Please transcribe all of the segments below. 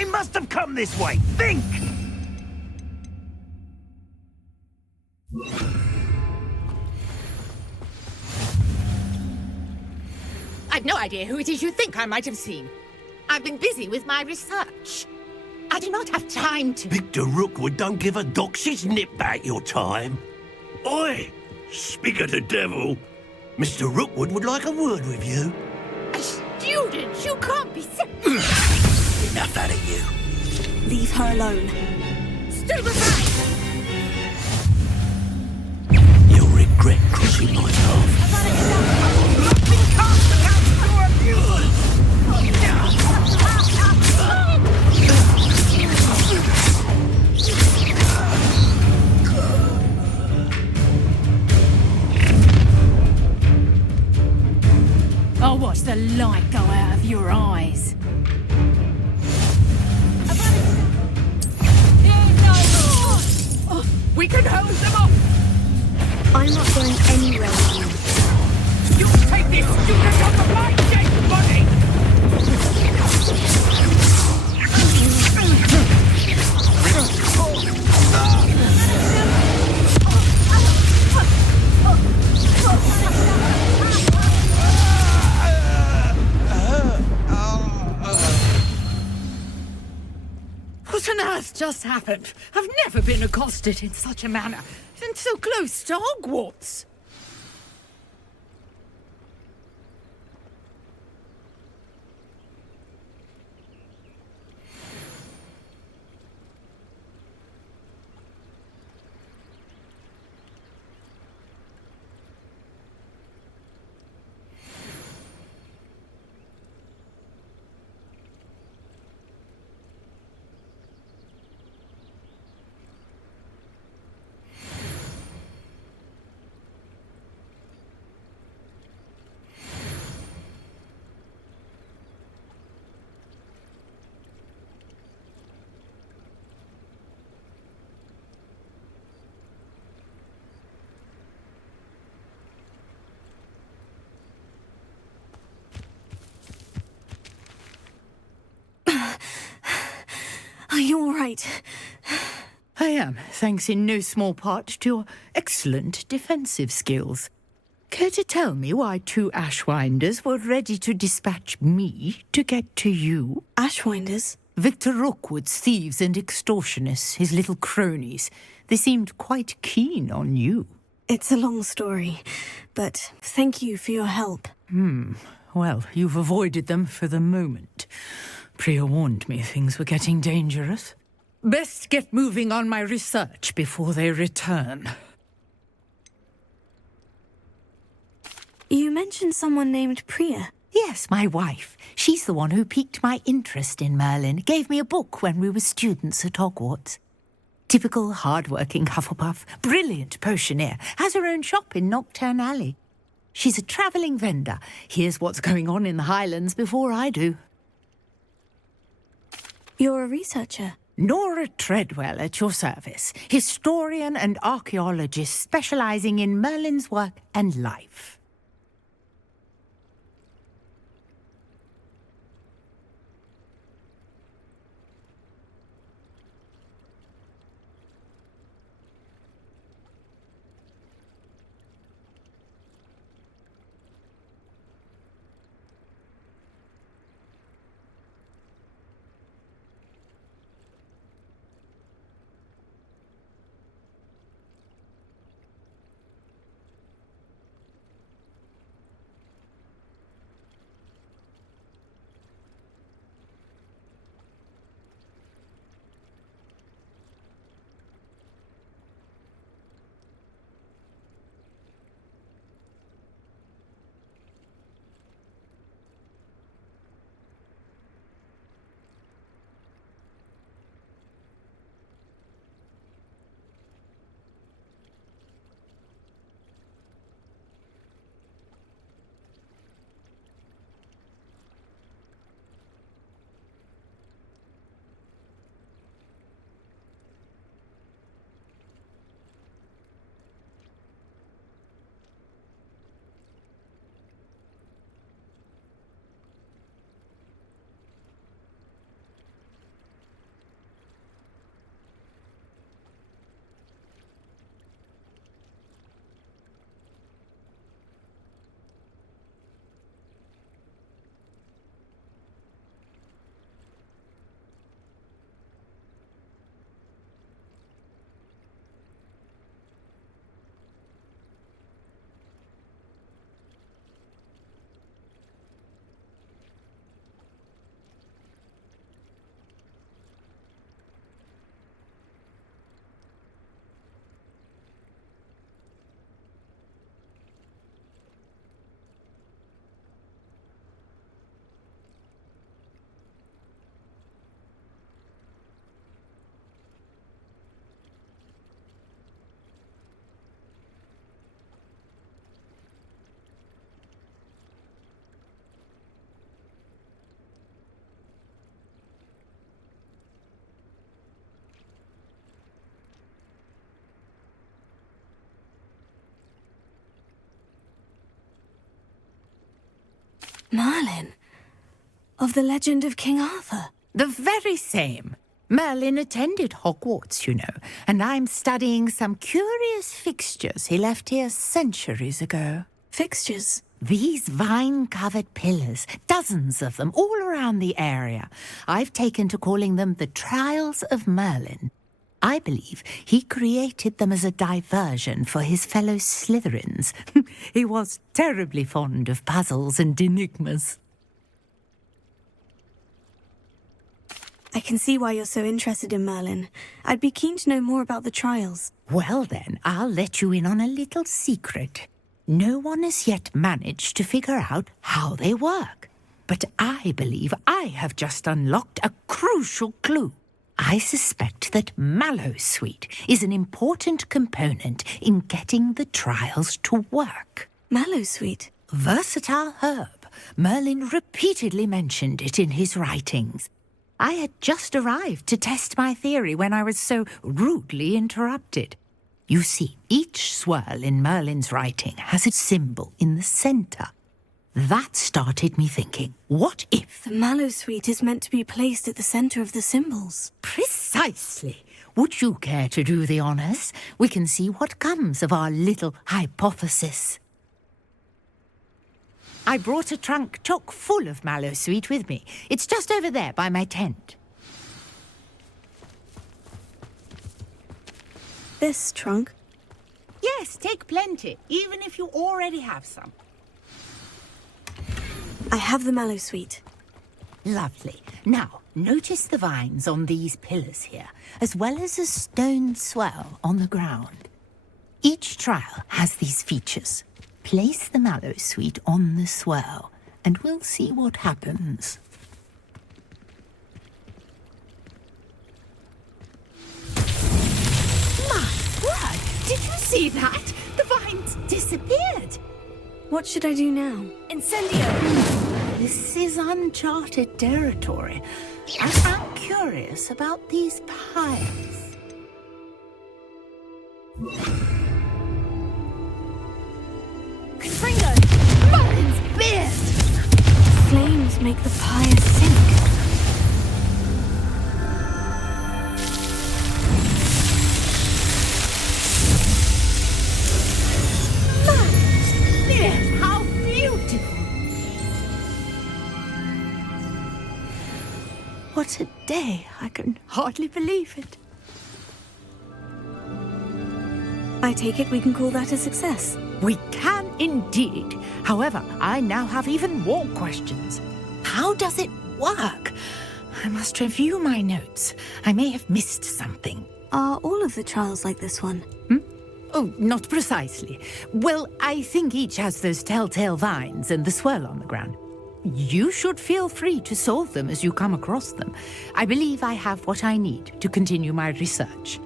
They must have come this way. Think! I've no idea who it is you think I might have seen. I've been busy with my research. I do not have time to... Victor Rookwood don't give a doxy's nip back your time. Oi! Speak of the devil. Mr. Rookwood would like a word with you. A student? You can't be so... Enough out of you. Leave her alone. Stand aside! You'll regret crossing my path. Nothing comes without your abuse! I'll watch the light go out of your eyes. We can hold them off! I'm not going anywhere with you. You take this student off of my dead body! What on earth just happened? I've never been accosted in such a manner, and so close to Hogwarts. Are you all right? I am, thanks in no small part to your excellent defensive skills. Care to tell me why two Ashwinders were ready to dispatch me to get to you? Ashwinders? Victor Rookwood's thieves and extortionists, his little cronies. They seemed quite keen on you. It's a long story, but thank you for your help. Well, you've avoided them for the moment. Priya warned me things were getting dangerous. Best get moving on my research before they return. You mentioned someone named Priya. Yes, my wife. She's the one who piqued my interest in Merlin. Gave me a book when we were students at Hogwarts. Typical hard-working Hufflepuff. Brilliant potioneer. Has her own shop in Nocturne Alley. She's a travelling vendor. Hears what's going on in the Highlands before I do. You're a researcher. Nora Treadwell at your service. Historian and archaeologist specialising in Merlin's work and life. Merlin? Of the legend of King Arthur? The very same. Merlin attended Hogwarts, you know, and I'm studying some curious fixtures he left here centuries ago. Fixtures? These vine-covered pillars, dozens of them, all around the area. I've taken to calling them the Trials of Merlin. I believe he created them as a diversion for his fellow Slytherins. He was terribly fond of puzzles and enigmas. I can see why you're so interested in Merlin. I'd be keen to know more about the trials. Well then, I'll let you in on a little secret. No one has yet managed to figure out how they work. But I believe I have just unlocked a crucial clue. I suspect that Mallowsweet is an important component in getting the trials to work. Mallowsweet? Versatile herb. Merlin repeatedly mentioned it in his writings. I had just arrived to test my theory when I was so rudely interrupted. You see, each swirl in Merlin's writing has a symbol in the centre. That started me thinking, what if... The Mallowsweet is meant to be placed at the centre of the symbols. Precisely. Would you care to do the honours? We can see what comes of our little hypothesis. I brought a trunk chock full of Mallowsweet with me. It's just over there by my tent. This trunk? Yes, take plenty, even if you already have some. I have the Mallowsweet. Lovely. Now, notice the vines on these pillars here, as well as a stone swell on the ground. Each trial has these features. Place the Mallowsweet on the swell, and we'll see what happens. My word! Did you see that? The vines disappeared! What should I do now? Incendio! This is uncharted territory. I'm curious about these piles. Confringo! Merlin's beard! Flames make the pyre sink. Merlin's beard! How beautiful! What a day! I can hardly believe it. I take it we can call that a success. We can indeed. However, I now have even more questions. How does it work? I must review my notes. I may have missed something. Are all of the trials like this one? Oh, not precisely. Well, I think each has those telltale vines and the swirl on the ground. You should feel free to solve them as you come across them. I believe I have what I need to continue my research.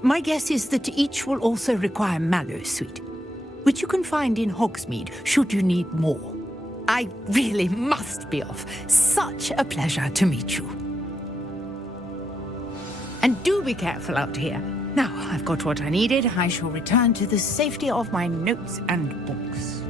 My guess is that each will also require Mallowsweet, which you can find in Hogsmeade should you need more. I really must be off. Such a pleasure to meet you. And do be careful out here. Now I've got what I needed, I shall return to the safety of my notes and books.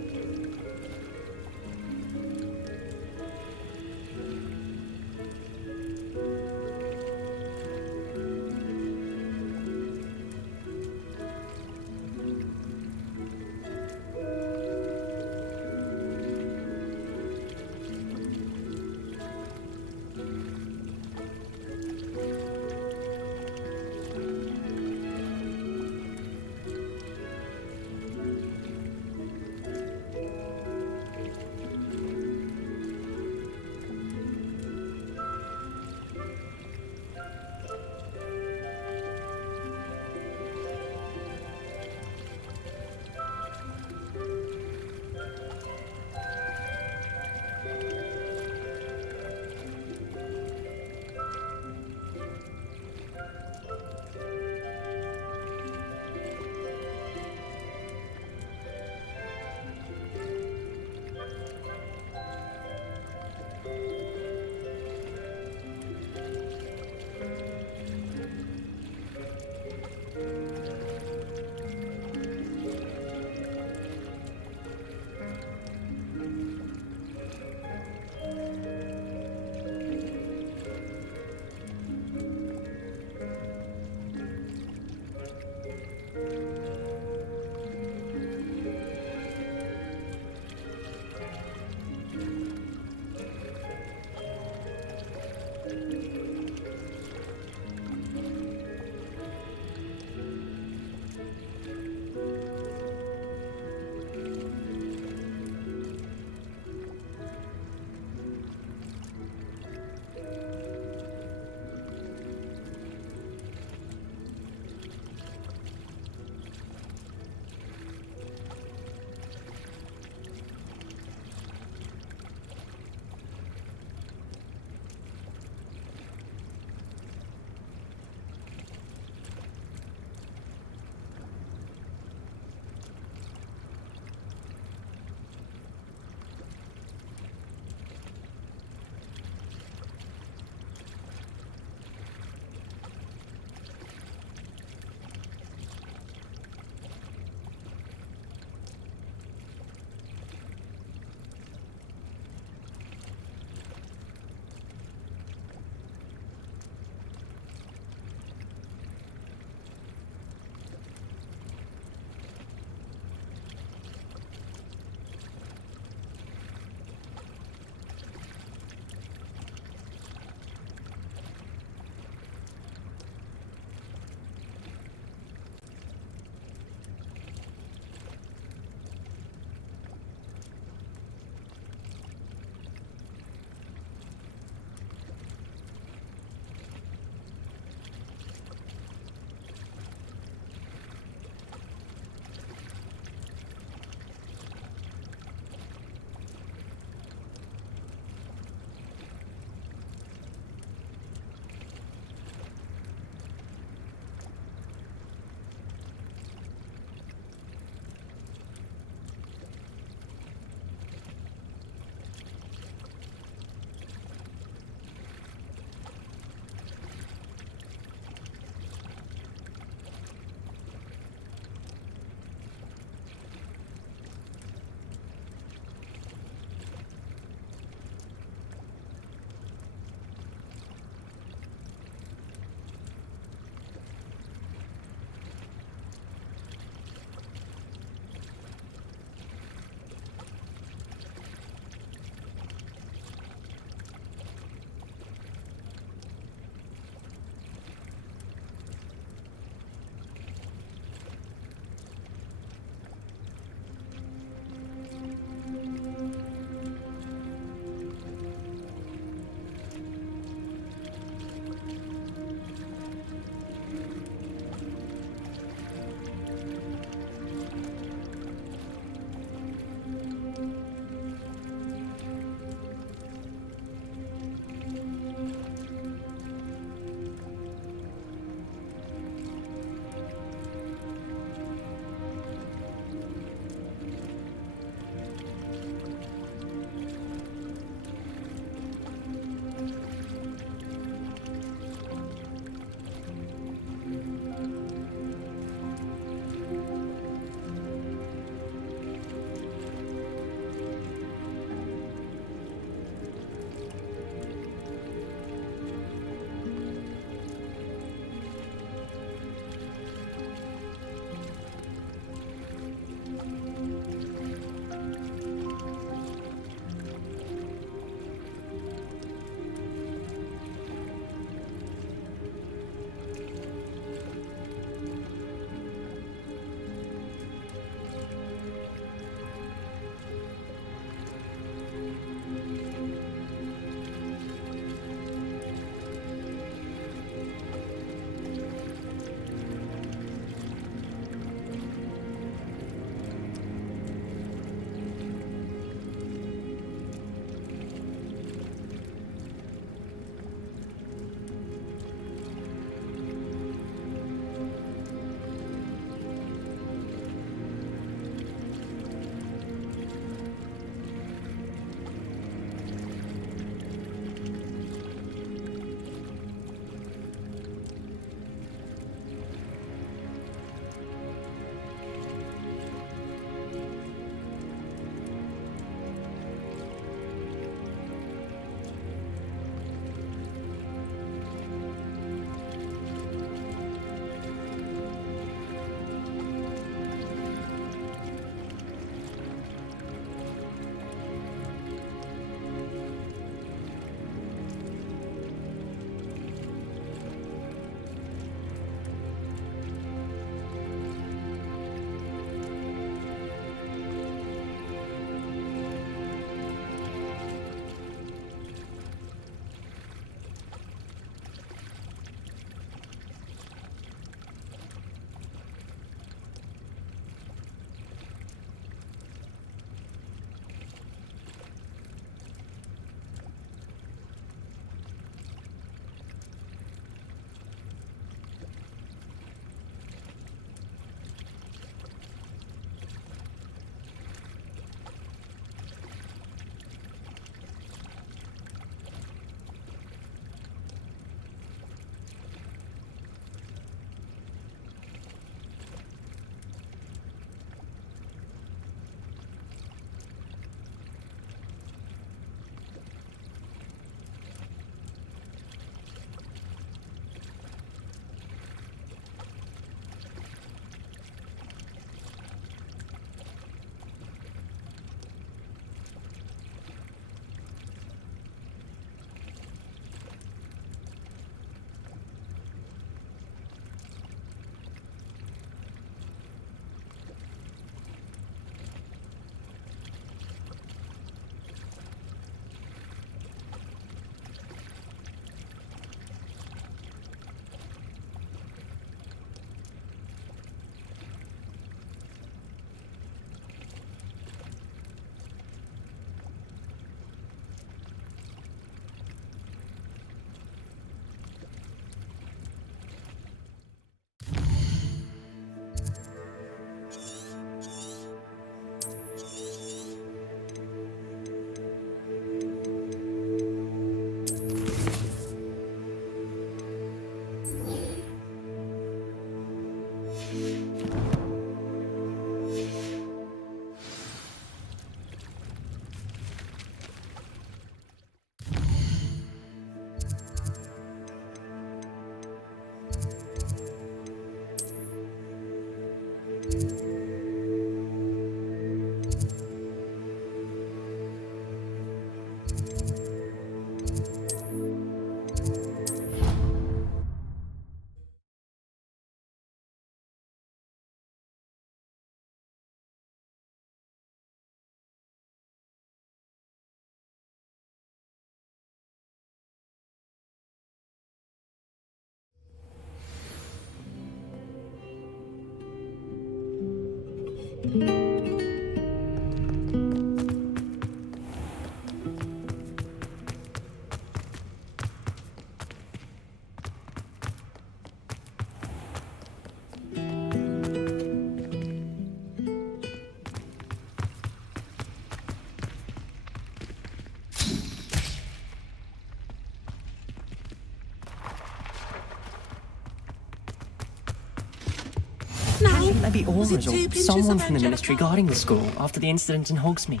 Shouldn't there be orders or someone from the ministry guarding the school after the incident in Hogsmeade?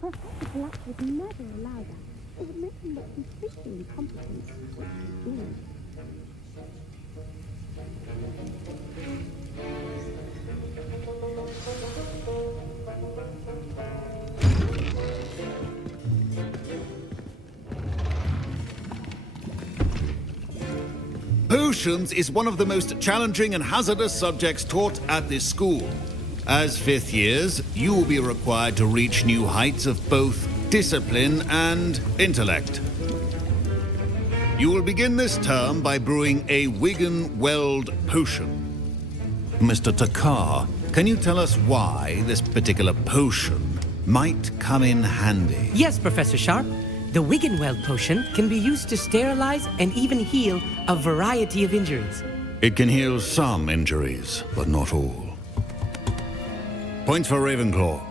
Black would never allow that. It would make him look completely incompetent. Potions is one of the most challenging and hazardous subjects taught at this school. As fifth years, you will be required to reach new heights of both discipline and intellect. You will begin this term by brewing a Wigan-Weld potion. Mr. Takar, can you tell us why this particular potion might come in handy? Yes, Professor Sharp. The Wigan-Weld potion can be used to sterilize and even heal a variety of injuries. It can heal some injuries, but not all. Points for Ravenclaw.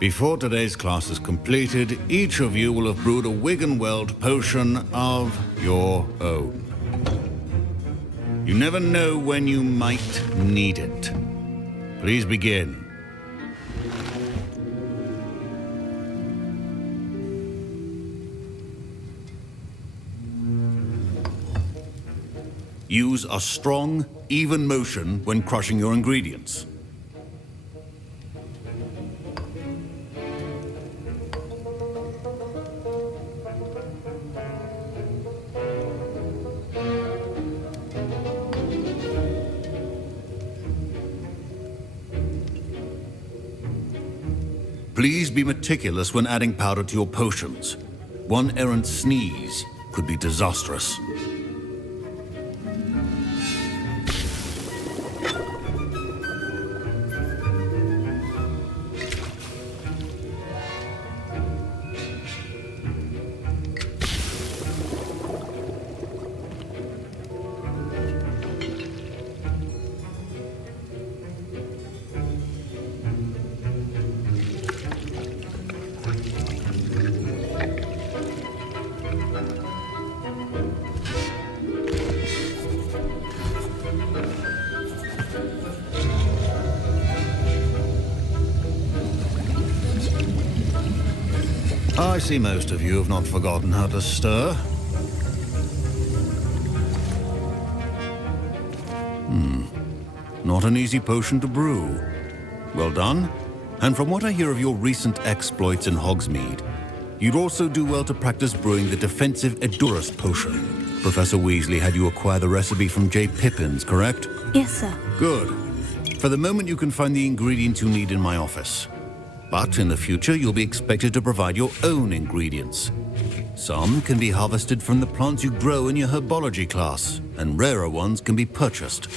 Before today's class is completed, each of you will have brewed a Wigan-Weld potion of your own. You never know when you might need it. Please begin. Use a strong, even motion when crushing your ingredients. Please be meticulous when adding powder to your potions. One errant sneeze could be disastrous. I see most of you have not forgotten how to stir. Not an easy potion to brew. Well done. And from what I hear of your recent exploits in Hogsmeade, you'd also do well to practice brewing the defensive Edurus potion. Professor Weasley had you acquire the recipe from J. Pippins, correct? Yes, sir. Good. For the moment, you can find the ingredients you need in my office. But in the future, you'll be expected to provide your own ingredients. Some can be harvested from the plants you grow in your herbology class, and rarer ones can be purchased.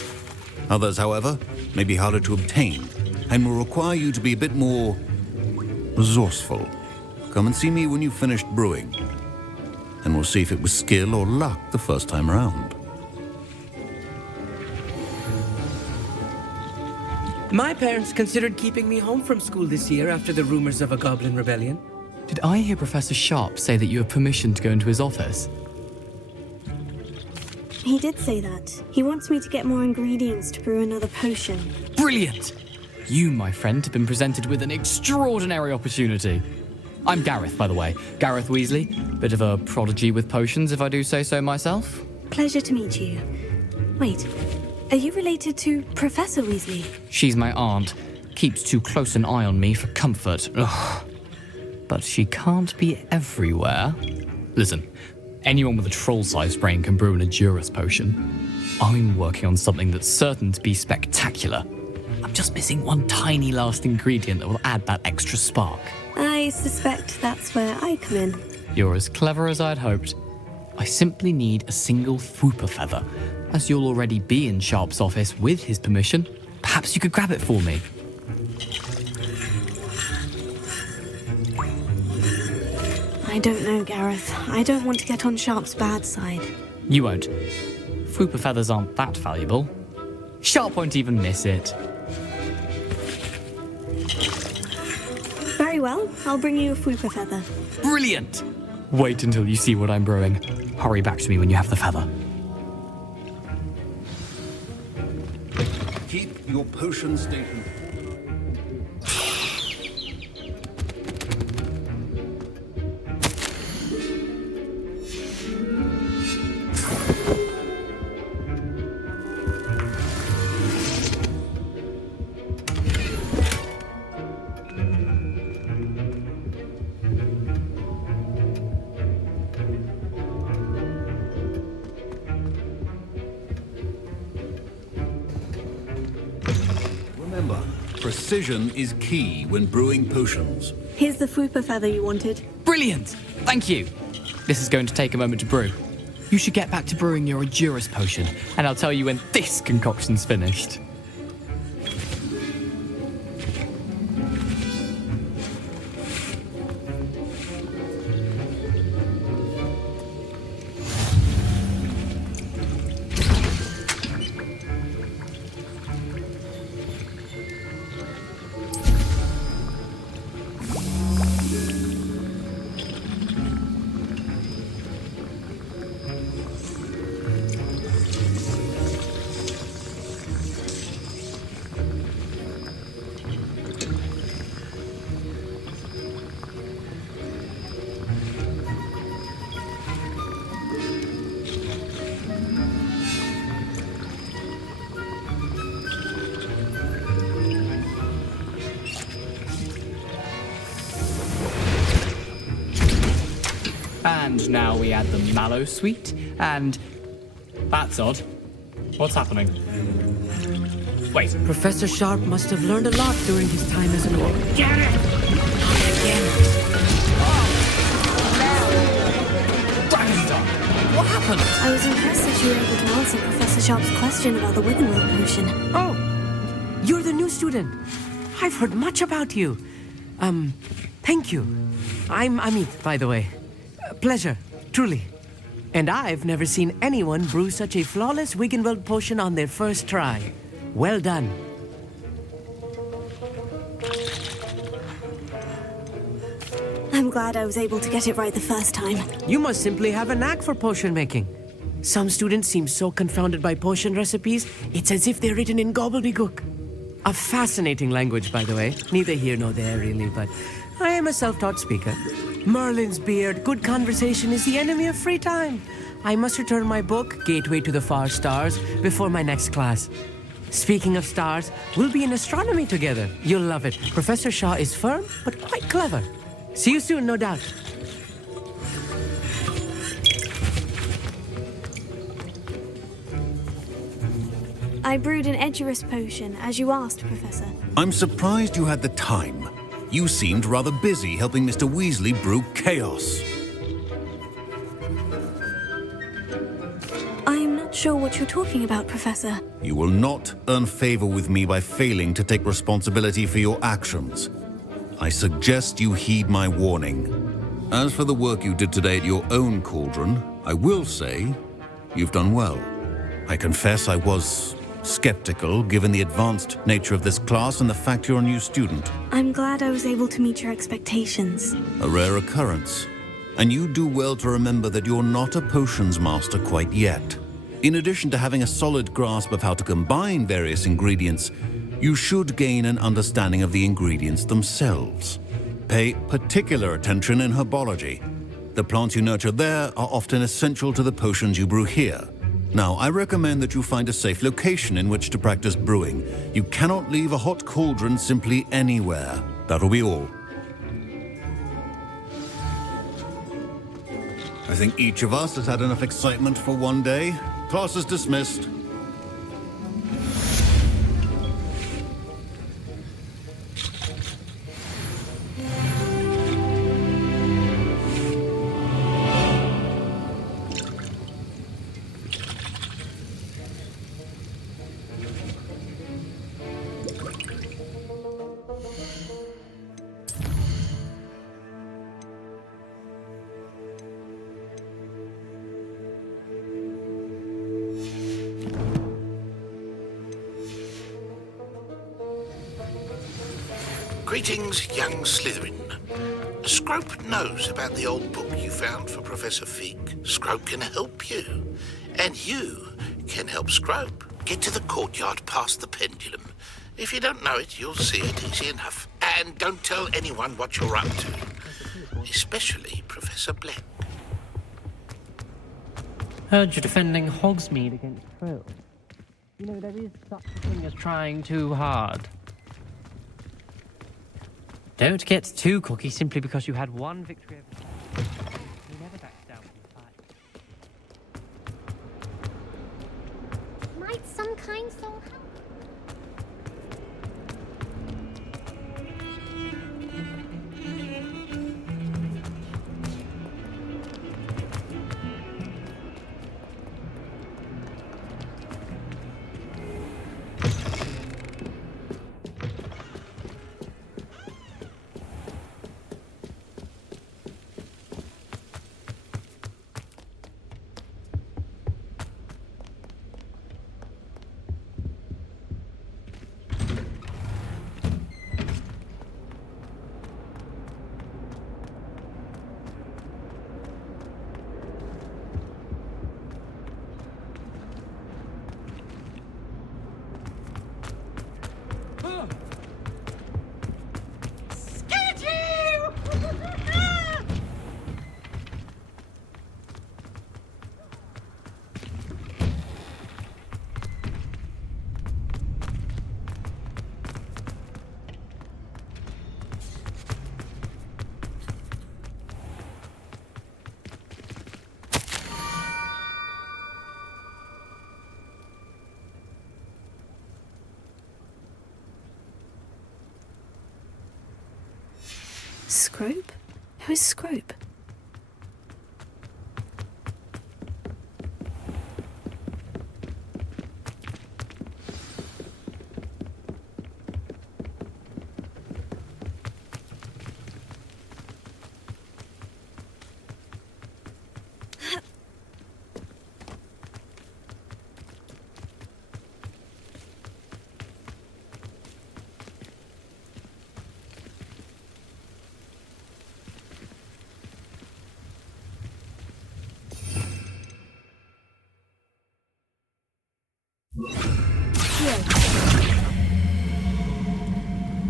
Others, however, may be harder to obtain, and will require you to be a bit more resourceful. Come and see me when you've finished brewing, and we'll see if it was skill or luck the first time around. My parents considered keeping me home from school this year after the rumors of a goblin rebellion. Did I hear Professor Sharp say that you have permission to go into his office? He did say that. He wants me to get more ingredients to brew another potion. Brilliant! You, my friend, have been presented with an extraordinary opportunity. I'm Gareth, by the way. Gareth Weasley. Bit of a prodigy with potions, if I do say so myself. Pleasure to meet you. Wait, are you related to Professor Weasley? She's my aunt. Keeps too close an eye on me for comfort. Ugh. But she can't be everywhere. Listen, anyone with a troll-sized brain can brew an Edurus potion. I'm working on something that's certain to be spectacular. I'm just missing one tiny last ingredient that will add that extra spark. I suspect that's where I come in. You're as clever as I'd hoped. I simply need a single Fwooper feather. As you'll already be in Sharp's office with his permission, perhaps you could grab it for me. I don't know, Gareth. I don't want to get on Sharp's bad side. You won't. Fupa feathers aren't that valuable. Sharp won't even miss it. Very well, I'll bring you a Fupa feather. Brilliant! Wait until you see what I'm brewing. Hurry back to me when you have the feather. Keep your potion station. Remember, precision is key when brewing potions. Here's the Fupa feather you wanted. Brilliant! Thank you! This is going to take a moment to brew. You should get back to brewing your Endurus potion, and I'll tell you when this concoction's finished. And now we add the mallow sweet, and... That's odd. What's happening? Wait. Professor Sharp must have learned a lot during his time as an orc. Get it! Dragonstar! What happened? I was impressed that you were able to answer Professor Sharp's question about the Wiggenweld potion. Oh, you're the new student. I've heard much about you. Thank you. I'm Amit, by the way. Pleasure, truly. And I've never seen anyone brew such a flawless Wiggenweld potion on their first try. Well done. I'm glad I was able to get it right the first time. You must simply have a knack for potion making. Some students seem so confounded by potion recipes, it's as if they're written in gobbledygook. A fascinating language, by the way. Neither here nor there, really, but I am a self-taught speaker. Merlin's beard, good conversation is the enemy of free time. I must return my book, Gateway to the Far Stars, before my next class. Speaking of stars, we'll be in astronomy together. You'll love it. Professor Shaw is firm, but quite clever. See you soon, no doubt. I brewed an Edurus potion, as you asked, Professor. I'm surprised you had the time. You seemed rather busy helping Mr. Weasley brew chaos. I'm not sure what you're talking about, Professor. You will not earn favor with me by failing to take responsibility for your actions. I suggest you heed my warning. As for the work you did today at your own cauldron, I will say you've done well. I confess I was skeptical given the advanced nature of this class and the fact you're a new student. I'm glad I was able to meet your expectations. A rare occurrence. And you do well to remember that you're not a potions master quite yet. In addition to having a solid grasp of how to combine various ingredients, you should gain an understanding of the ingredients themselves. Pay particular attention in herbology. The plants you nurture there are often essential to the potions you brew here. Now, I recommend that you find a safe location in which to practice brewing. You cannot leave a hot cauldron simply anywhere. That'll be all. I think each of us has had enough excitement for one day. Class is dismissed. Greetings, young Slytherin. Scrope knows about the old book you found for Professor Fig. Scrope can help you. And you can help Scrope. Get to the courtyard past the pendulum. If you don't know it, you'll see it easy enough. And don't tell anyone what you're up to. Especially Professor Black. Heard you're defending Hogsmeade against trolls. You know, there is such a thing as trying too hard. Don't get too cocky simply because you had one victory over... You never back down from the fight. Might some kind soul help? Scrope? Who is Scrope?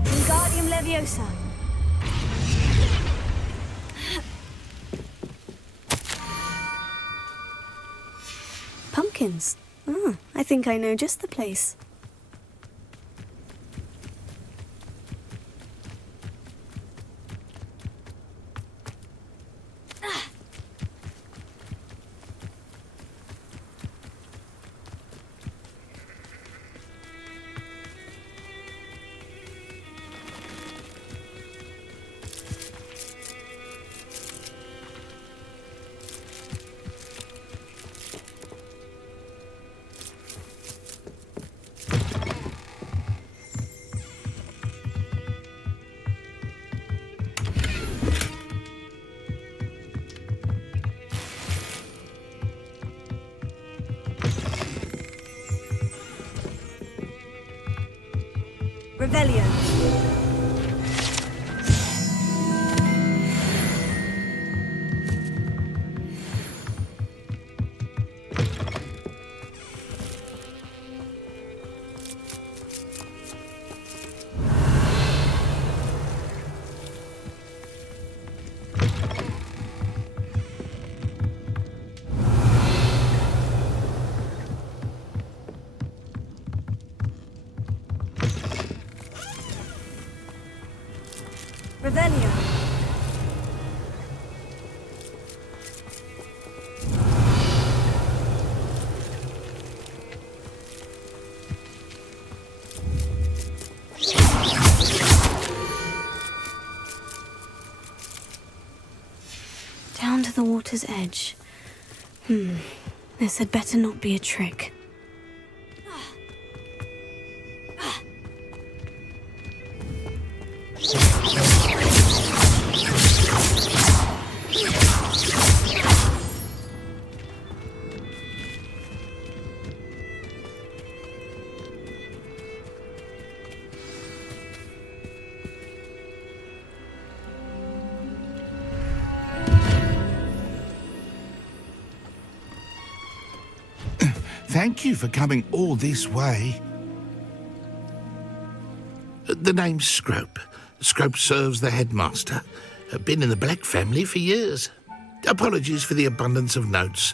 Wingardium Leviosa. Pumpkins. Ah, I think I know just the place. Revelio. Revelio. Down to the water's edge. This had better not be a trick. Thank you for coming all this way. The name's Scrope. Scrope serves the headmaster. Been in the Black family for years. Apologies for the abundance of notes.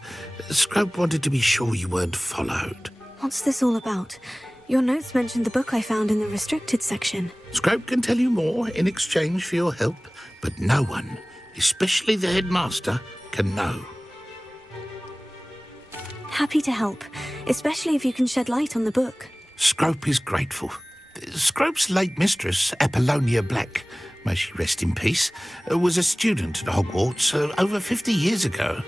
Scrope wanted to be sure you weren't followed. What's this all about? Your notes mentioned the book I found in the restricted section. Scrope can tell you more in exchange for your help, but no one, especially the headmaster, can know. Happy to help, especially if you can shed light on the book. Scrope is grateful. Scrope's late mistress, Apollonia Black, may she rest in peace, was a student at Hogwarts over 50 years ago.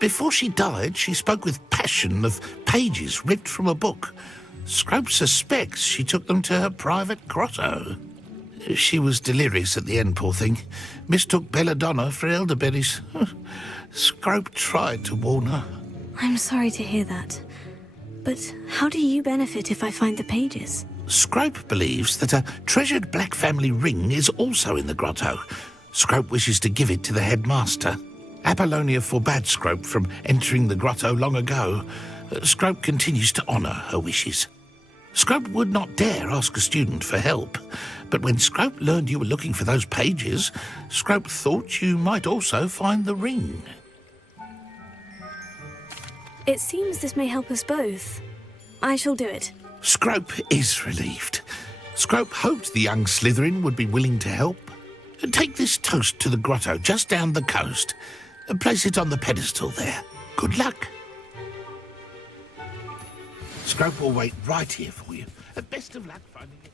Before she died, she spoke with passion of pages ripped from a book. Scrope suspects she took them to her private grotto. She was delirious at the end, poor thing. Mistook belladonna for elderberries. Scrope tried to warn her. I'm sorry to hear that. But how do you benefit if I find the pages? Scrope believes that a treasured Black family ring is also in the grotto. Scrope wishes to give it to the headmaster. Apollonia forbade Scrope from entering the grotto long ago. Scrope continues to honour her wishes. Scrope would not dare ask a student for help, but when Scrope learned you were looking for those pages, Scrope thought you might also find the ring. It seems this may help us both. I shall do it. Scrope is relieved. Scrope hoped the young Slytherin would be willing to help. Take this toast to the grotto just down the coast and place it on the pedestal there. Good luck. Scrope will wait right here for you. Best of luck finding it.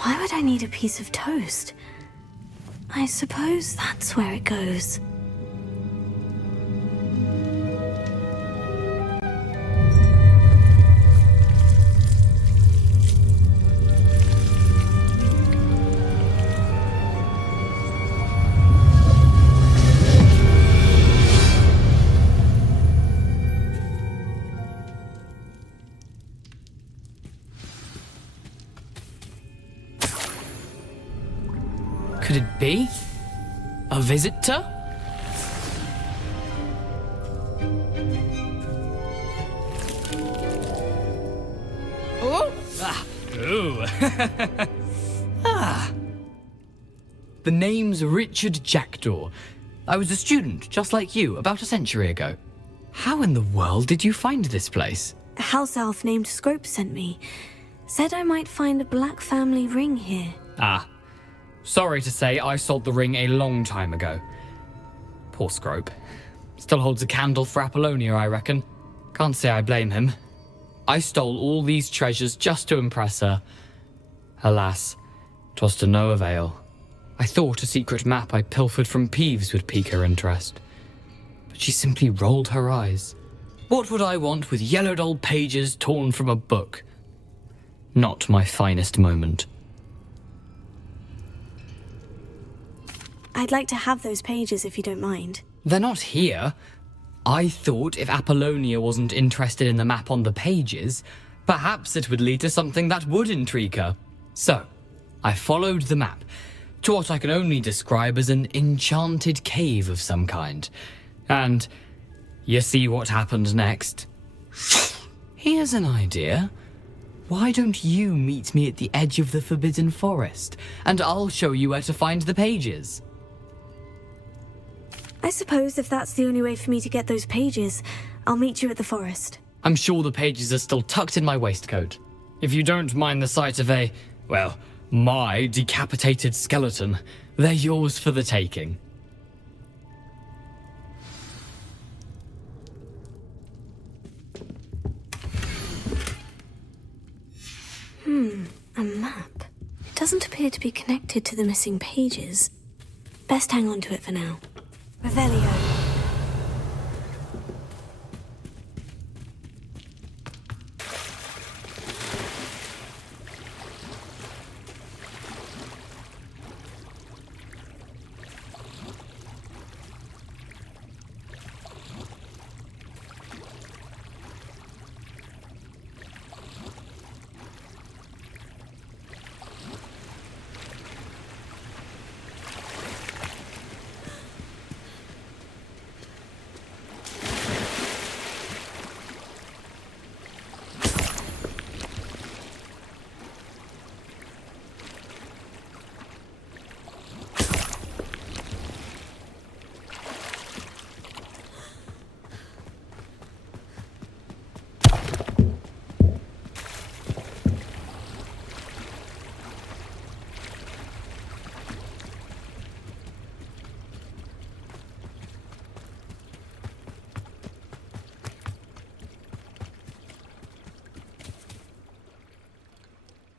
Why would I need a piece of toast? I suppose that's where it goes. Could it be? A visitor? Oh! Ah. Ooh. Ah. The name's Richard Jackdaw. I was a student, just like you, about a century ago. How in the world did you find this place? A house elf named Scrope sent me. Said I might find a Black family ring here. Ah. Sorry to say, I sold the ring a long time ago. Poor Scrope. Still holds a candle for Apollonia, I reckon. Can't say I blame him. I stole all these treasures just to impress her. Alas, 'twas to no avail. I thought a secret map I pilfered from Peeves would pique her interest. But she simply rolled her eyes. What would I want with yellowed old pages torn from a book? Not my finest moment. I'd like to have those pages if you don't mind. They're not here. I thought if Apollonia wasn't interested in the map on the pages, perhaps it would lead to something that would intrigue her. So, I followed the map to what I can only describe as an enchanted cave of some kind. And you see what happened next? Here's an idea. Why don't you meet me at the edge of the Forbidden Forest, and I'll show you where to find the pages? I suppose if that's the only way for me to get those pages, I'll meet you at the forest. I'm sure the pages are still tucked in my waistcoat. If you don't mind the sight of my decapitated skeleton, they're yours for the taking. A map. It doesn't appear to be connected to the missing pages. Best hang on to it for now. Revelio.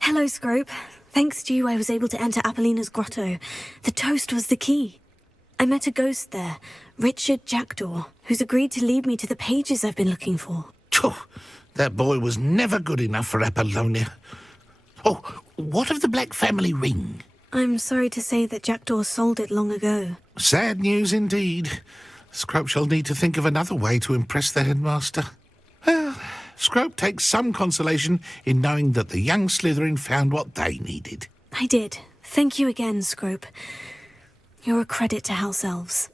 Hello, Scrope. Thanks to you, I was able to enter Apollina's grotto. The toast was the key. I met a ghost there, Richard Jackdaw, who's agreed to lead me to the pages I've been looking for. Phew, that boy was never good enough for Apollonia. Oh, what of the Black family ring? I'm sorry to say that Jackdaw sold it long ago. Sad news indeed. Scrope shall need to think of another way to impress the headmaster. Well, Scrope takes some consolation in knowing that the young Slytherin found what they needed. I did. Thank you again, Scrope. You're a credit to House Elves.